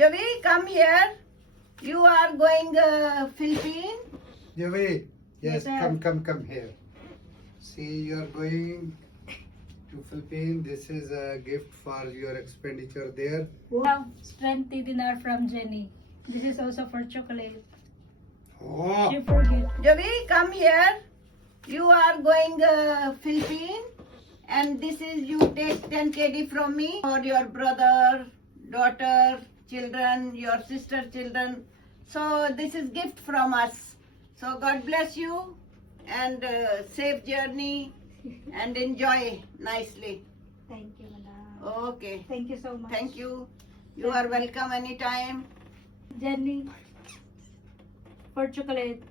Javi, come here. You are going Philippines. Javi, Yes, yes, sir. come here. See, you are going to Philippines. This is a gift for your expenditure there. Wow, 20 dinar from Jenny. This is also for chocolate. Oh, You forget. Javi, come here. You are going Philippines. And this is you take 10 kd from me for your brother, daughter, children, your sister, children. So this is gift from us. So God bless you and safe journey and enjoy nicely. Thank you, madam. Okay. Thank you so much. Thank you. You are welcome anytime Jenny, for chocolate.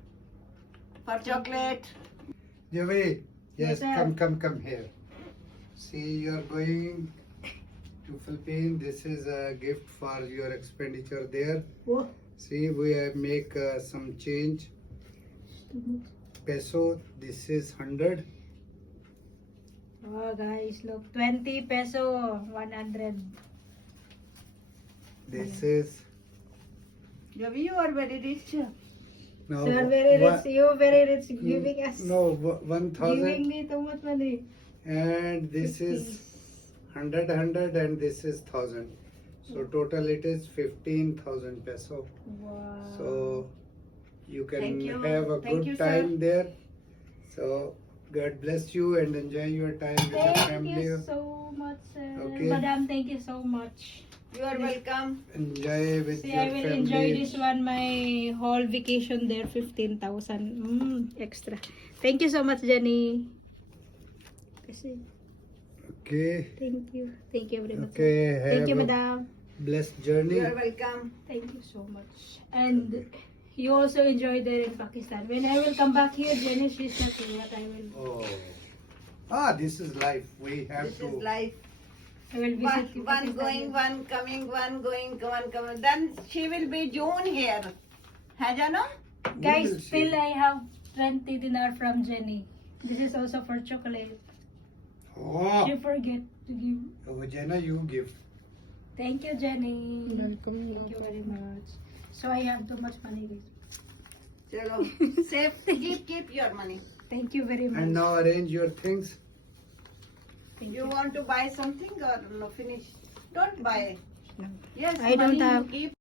for chocolate. Javi, Yes, yes, sir. come here. See, you are going to Philippines. This is a gift for your expenditure there. Oh. See, we have make some change. Peso, this is 100. Oh, guys, look. 20 peso, 100. This is Javi, you are very rich. now Sir, very rich. You very rich. Giving us. No, Giving 1000, me too much money. and this is 100, and this is 1000. So total it is 15,000 peso. Wow. So you can Thank you. have a Thank good you, sir. time there. So God bless you and enjoy your time with the Thank family. you so much, sir. Okay. Madam, thank you so much. You are welcome. Enjoy with See, your I will family. enjoy this one. My whole vacation there, 15,000 extra. Thank you so much, Jenny. Kasi, Okay. thank you. Thank you very much. Okay. Sir. Thank you, have a madam. blessed journey. You are welcome. Thank you so much. And you also enjoy there in Pakistan. When I will come back here, Jenny, she's not here, but I will. Oh. This is life. We have This to. is life. I will visit One, you. one going, one coming, one going, one coming. Then she will be June here. Hai Jano? We will Guys, see. still I have 20 dinar from Jenny. This is also for chocolate. Oh. She forget to give. Oh, Jenna, you give. Thank you, Jenny. Welcome. Thank you very much. So I have too much money, guys. Chalo. Safe. Keep your money. Thank you very much. And now arrange your things. Thank You want to buy something or no finish? Don't buy. No. Yes, I don't money you have- keep.